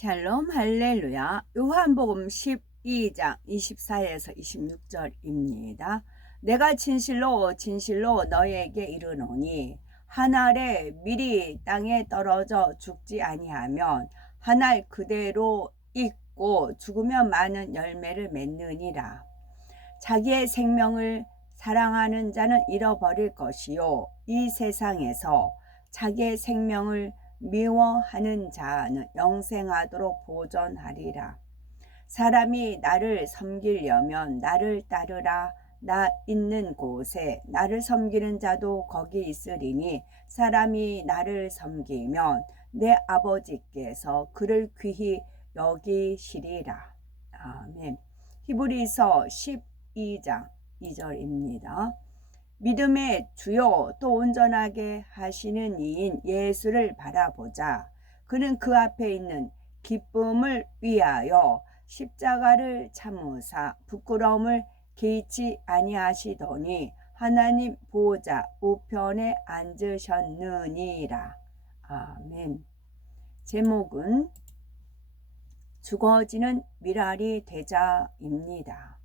샬롬 할렐루야. 요한복음 12장 24에서 26절입니다. 내가 진실로 진실로 너희에게 이르노니 한 알에 밀이 땅에 떨어져 죽지 아니하면 한 알 그대로 익고 죽으면 많은 열매를 맺느니라. 자기의 생명을 사랑하는 자는 잃어버릴 것이요 이 세상에서 자기의 생명을 미워하는 자는 영생하도록 보존하리라. 사람이 나를 섬기려면 나를 따르라. 나 있는 곳에 나를 섬기는 자도 거기 있으리니 사람이 나를 섬기면 내 아버지께서 그를 귀히 여기시리라. 아멘. 히브리서 12장 2절입니다. 믿음의 주요 또 온전하게 하시는 이인 예수를 바라보자. 그는 그 앞에 있는 기쁨을 위하여 십자가를 참으사 부끄러움을 개의치 아니하시더니 하나님 보좌 우편에 앉으셨느니라. 아멘. 제목은 죽어지는 밀알이 되자입니다.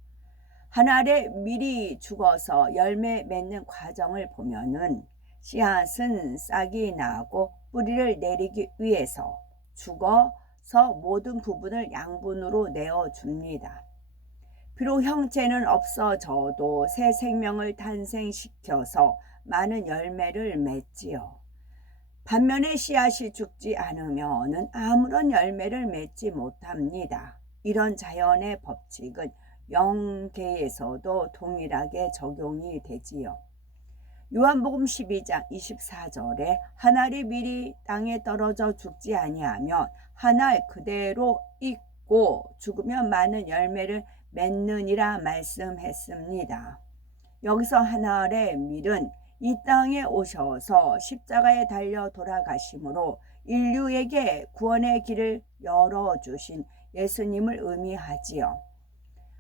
한 알에 밀이 죽어서 열매 맺는 과정을 보면은 씨앗은 싹이 나고 뿌리를 내리기 위해서 죽어서 모든 부분을 양분으로 내어줍니다. 비록 형체는 없어져도 새 생명을 탄생시켜서 많은 열매를 맺지요. 반면에 씨앗이 죽지 않으면 아무런 열매를 맺지 못합니다. 이런 자연의 법칙은 영계에서도 동일하게 적용이 되지요. 요한복음 12장 24절에 한 알이 밀이 땅에 떨어져 죽지 아니하면 한 알 그대로 익고 죽으면 많은 열매를 맺느니라 말씀했습니다. 여기서 한 알의 밀은 이 땅에 오셔서 십자가에 달려 돌아가심으로 인류에게 구원의 길을 열어주신 예수님을 의미하지요.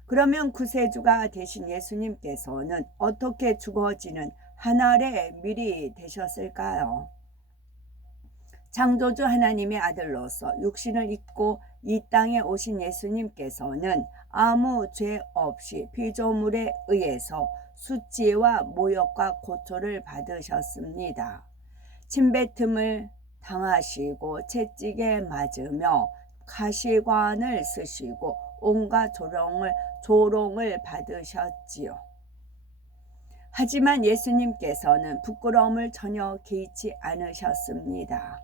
그러면 구세주가 되신 예수님께서는 어떻게 죽어지는 한 알의 밀이 되셨을까요? 창조주 하나님의 아들로서 육신을 입고 이 땅에 오신 예수님께서는 아무 죄 없이 피조물에 의해서 수치와 모욕과 고초를 받으셨습니다. 침뱉음을 당하시고 채찍에 맞으며 가시관을 쓰시고 온갖 조롱을 받으셨지요. 하지만 예수님께서는 부끄러움을 전혀 개의치 않으셨습니다.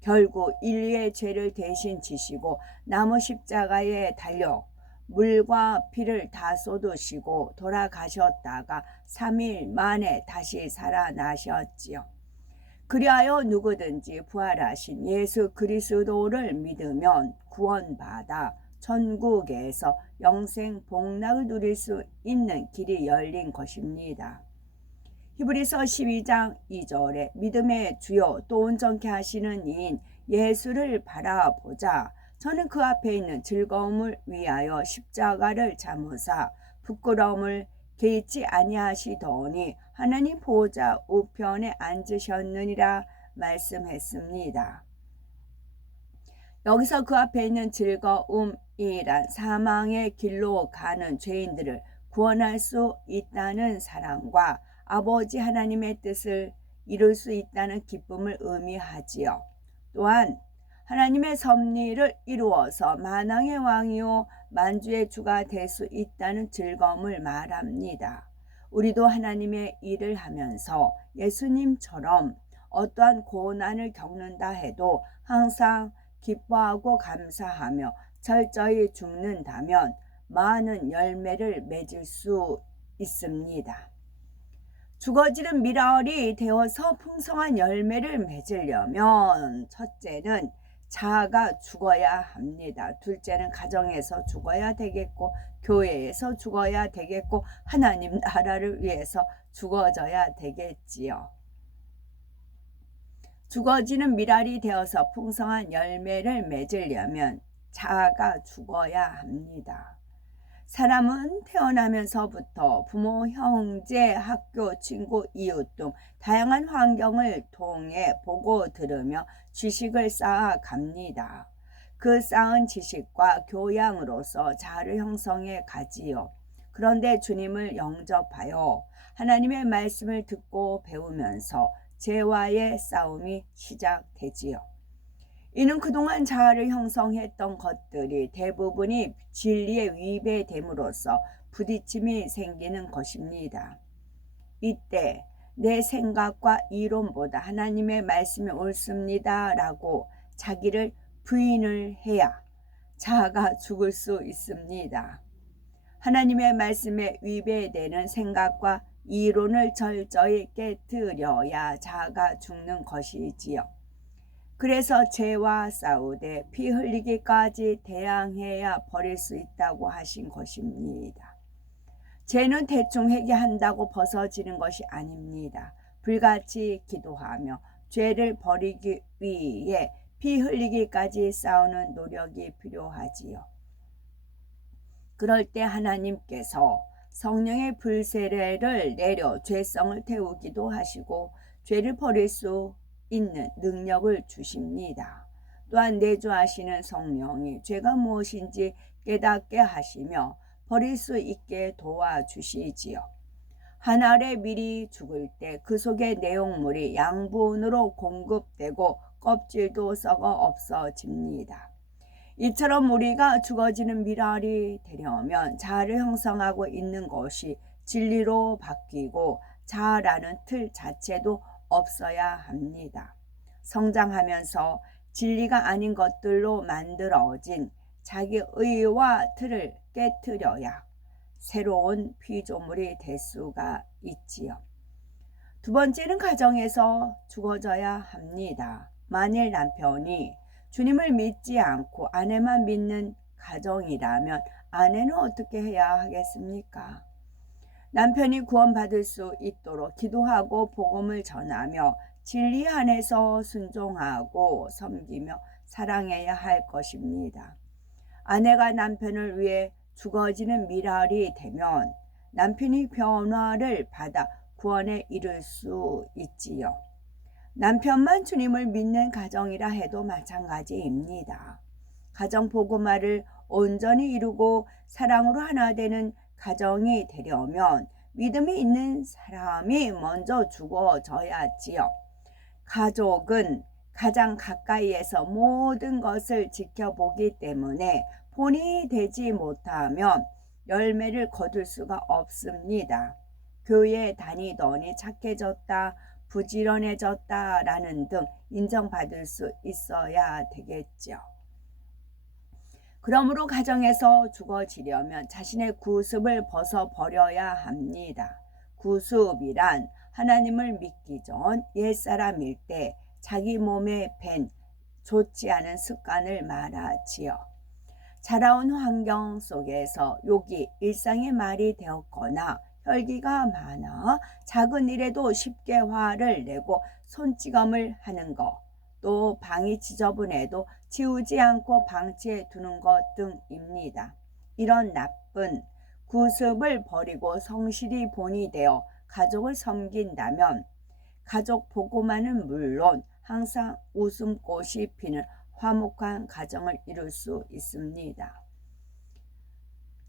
결국 인류의 죄를 대신 지시고 나무 십자가에 달려 물과 피를 다 쏟으시고 돌아가셨다가 3일 만에 다시 살아나셨지요. 그리하여 누구든지 부활하신 예수 그리스도를 믿으면 구원받아 천국에서 영생 복락을 누릴 수 있는 길이 열린 것입니다. 히브리서 12장 2절에 믿음의 주요 또 온전케 하시는 이인 예수를 바라보자. 저는 그 앞에 있는 즐거움을 위하여 십자가를 참으사 부끄러움을 개의치 아니하시더니 하나님 보좌 우편에 앉으셨느니라 말씀했습니다. 여기서 그 앞에 있는 즐거움이란 사망의 길로 가는 죄인들을 구원할 수 있다는 사랑과 아버지 하나님의 뜻을 이룰 수 있다는 기쁨을 의미하지요. 또한 하나님의 섭리를 이루어서 만왕의 왕이요 만주의 주가 될 수 있다는 즐거움을 말합니다. 우리도 하나님의 일을 하면서 예수님처럼 어떠한 고난을 겪는다 해도 항상 기뻐하고 감사하며 철저히 죽는다면 많은 열매를 맺을 수 있습니다. 죽어지는 밀알이 되어서 풍성한 열매를 맺으려면 첫째는 자아가 죽어야 합니다. 둘째는 가정에서 죽어야 되겠고 교회에서 죽어야 되겠고 하나님 나라를 위해서 죽어져야 되겠지요. 죽어지는 밀알이 되어서 풍성한 열매를 맺으려면 자아가 죽어야 합니다. 사람은 태어나면서부터 부모, 형제, 학교, 친구, 이웃 등 다양한 환경을 통해 보고 들으며 지식을 쌓아갑니다. 그 쌓은 지식과 교양으로서 자아를 형성해 가지요. 그런데 주님을 영접하여 하나님의 말씀을 듣고 배우면서 죄와의 싸움이 시작되지요. 이는 그동안 자아를 형성했던 것들이 대부분이 진리에 위배됨으로써 부딪힘이 생기는 것입니다. 이때 내 생각과 이론보다 하나님의 말씀이 옳습니다 라고 자기를 부인을 해야 자아가 죽을 수 있습니다. 하나님의 말씀에 위배되는 생각과 이론을 철저히 깨트려야 자아가 죽는 것이지요. 그래서 죄와 싸우되 피 흘리기까지 대항해야 버릴 수 있다고 하신 것입니다. 죄는 대충 회개한다고 벗어지는 것이 아닙니다. 불같이 기도하며 죄를 버리기 위해 피 흘리기까지 싸우는 노력이 필요하지요. 그럴 때 하나님께서 성령의 불세례를 내려 죄성을 태우기도 하시고 죄를 버릴 수 있는 능력을 주십니다. 또한 내주하시는 성령이 죄가 무엇인지 깨닫게 하시며 버릴 수 있게 도와주시지요. 한 알에 미리 죽을 때 그 속의 내용물이 양분으로 공급되고 껍질도 썩어 없어집니다. 이처럼 우리가 죽어지는 미랄이 되려면 자아를 형성하고 있는 것이 진리로 바뀌고 자아라는 틀 자체도 없어야 합니다. 성장하면서 진리가 아닌 것들로 만들어진 자기 의와 틀을 깨트려야 새로운 피조물이 될 수가 있지요. 두 번째는 가정에서 죽어져야 합니다. 만일 남편이 주님을 믿지 않고 아내만 믿는 가정이라면 아내는 어떻게 해야 하겠습니까? 남편이 구원받을 수 있도록 기도하고 복음을 전하며 진리 안에서 순종하고 섬기며 사랑해야 할 것입니다. 아내가 남편을 위해 죽어지는 미랄이 되면 남편이 변화를 받아 구원에 이를 수 있지요. 남편만 주님을 믿는 가정이라 해도 마찬가지입니다. 가정 복음화를 온전히 이루고 사랑으로 하나 되는 가정이 되려면 믿음이 있는 사람이 먼저 죽어져야지요. 가족은 가장 가까이에서 모든 것을 지켜보기 때문에 본이 되지 못하면 열매를 거둘 수가 없습니다. 교회에 다니더니 착해졌다, 부지런해졌다라는 등 인정받을 수 있어야 되겠죠. 그러므로 가정에서 죽어지려면 자신의 구습을 벗어버려야 합니다. 구습이란 하나님을 믿기 전 옛사람일 때 자기 몸에 밴 좋지 않은 습관을 말하지요. 자라온 환경 속에서 욕이 일상의 말이 되었거나 혈기가 많아 작은 일에도 쉽게 화를 내고 손찌검을 하는 것, 또 방이 지저분해도 치우지 않고 방치해 두는 것 등입니다. 이런 나쁜 구습을 버리고 성실히 본이 되어 가족을 섬긴다면 가족 복음화는 물론 항상 웃음꽃이 피는 화목한 가정을 이룰 수 있습니다.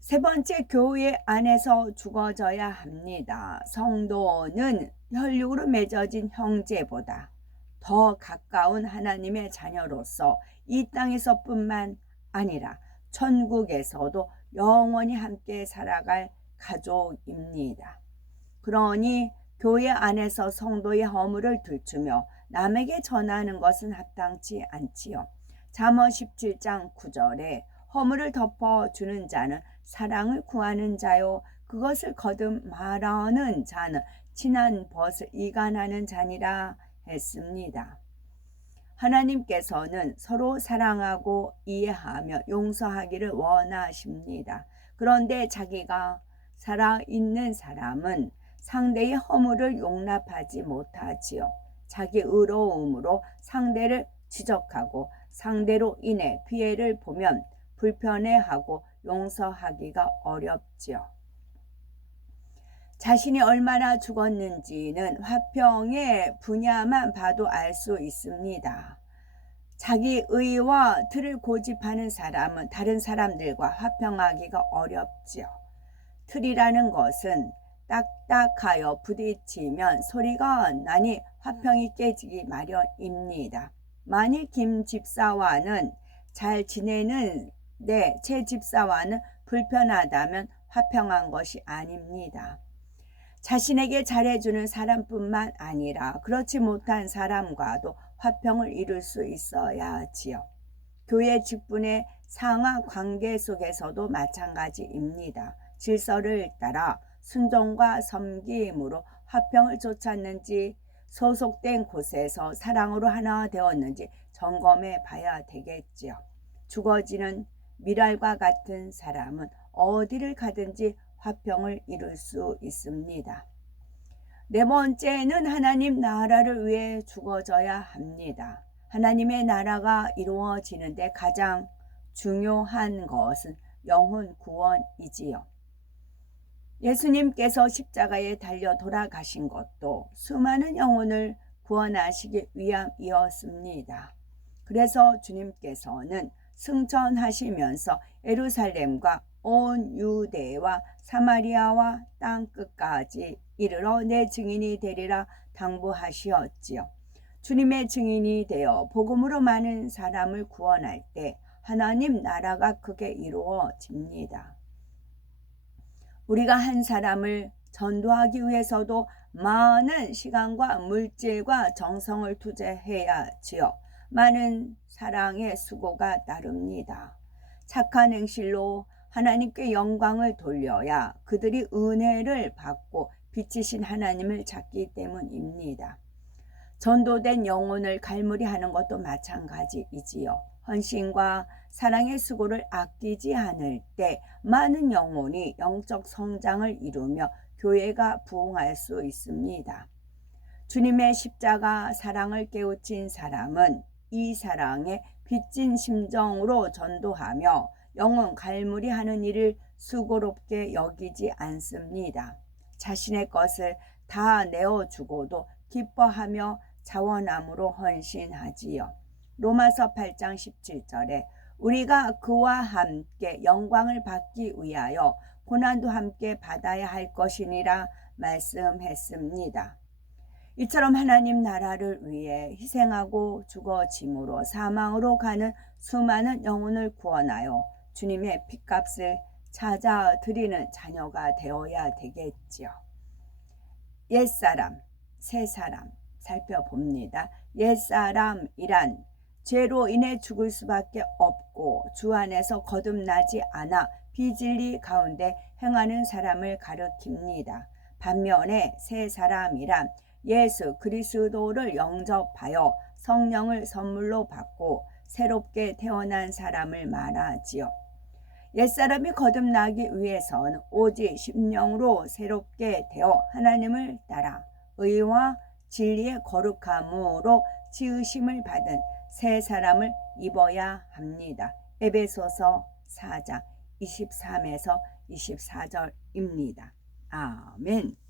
세 번째, 교회 안에서 죽어져야 합니다. 성도는 혈육으로 맺어진 형제보다 더 가까운 하나님의 자녀로서 이 땅에서뿐만 아니라 천국에서도 영원히 함께 살아갈 가족입니다. 그러니 교회 안에서 성도의 허물을 들추며 남에게 전하는 것은 합당치 않지요. 잠언 17장 9절에 허물을 덮어주는 자는 사랑을 구하는 자요, 그것을 거듭 말하는 자는 친한 벗을 이간하는 자니라 했습니다. 하나님께서는 서로 사랑하고 이해하며 용서하기를 원하십니다. 그런데 자기가 살아있는 사람은 상대의 허물을 용납하지 못하지요. 자기 의로움으로 상대를 지적하고 상대로 인해 피해를 보면 불편해하고 용서하기가 어렵지요. 자신이 얼마나 죽었는지는 화평의 분야만 봐도 알 수 있습니다. 자기 의와 틀을 고집하는 사람은 다른 사람들과 화평하기가 어렵지요. 틀이라는 것은 딱딱하여 부딪히면 소리가 나니 화평이 깨지기 마련입니다. 만일 김 집사와는 잘 지내는데 최 집사와는 불편하다면 화평한 것이 아닙니다. 자신에게 잘해주는 사람뿐만 아니라 그렇지 못한 사람과도 화평을 이룰 수 있어야 하지요. 교회 직분의 상하 관계 속에서도 마찬가지입니다. 질서를 따라 순종과 섬김으로 화평을 쫓았는지, 소속된 곳에서 사랑으로 하나 되었는지 점검해 봐야 되겠지요. 죽어지는 미랄과 같은 사람은 어디를 가든지 화평을 이룰 수 있습니다. 네 번째는 하나님 나라를 위해 죽어져야 합니다. 하나님의 나라가 이루어지는데 가장 중요한 것은 영혼 구원이지요. 예수님께서 십자가에 달려 돌아가신 것도 수많은 영혼을 구원하시기 위함이었습니다. 그래서 주님께서는 승천하시면서 예루살렘과 온 유대와 사마리아와 땅 끝까지 이르러 내 증인이 되리라 당부하시었지요. 주님의 증인이 되어 복음으로 많은 사람을 구원할 때 하나님 나라가 크게 이루어집니다. 우리가 한 사람을 전도하기 위해서도 많은 시간과 물질과 정성을 투자해야지요. 많은 사랑의 수고가 따릅니다. 착한 행실로 하나님께 영광을 돌려야 그들이 은혜를 받고 빛이신 하나님을 찾기 때문입니다. 전도된 영혼을 갈무리하는 것도 마찬가지이지요. 헌신과 사랑의 수고를 아끼지 않을 때 많은 영혼이 영적 성장을 이루며 교회가 부흥할 수 있습니다. 주님의 십자가 사랑을 깨우친 사람은 이 사랑에 빚진 심정으로 전도하며 영혼 갈무리하는 일을 수고롭게 여기지 않습니다. 자신의 것을 다 내어주고도 기뻐하며 자원함으로 헌신하지요. 로마서 8장 17절에 우리가 그와 함께 영광을 받기 위하여 고난도 함께 받아야 할 것이니라 말씀했습니다. 이처럼 하나님 나라를 위해 희생하고 죽어짐으로 사망으로 가는 수많은 영혼을 구원하여 주님의 핏값을 찾아드리는 자녀가 되어야 되겠지요. 옛사람, 새사람 살펴봅니다. 옛사람이란 죄로 인해 죽을 수밖에 없고 주 안에서 거듭나지 않아 비진리 가운데 행하는 사람을 가리킵니다. 반면에 새사람이란 예수 그리스도를 영접하여 성령을 선물로 받고 새롭게 태어난 사람을 말하지요. 옛사람이 거듭나기 위해서는 오직 심령으로 새롭게 되어 하나님을 따라 의와 진리의 거룩함으로 지으심을 받은 새 사람을 입어야 합니다. 에베소서 4장 23에서 24절입니다. 아멘.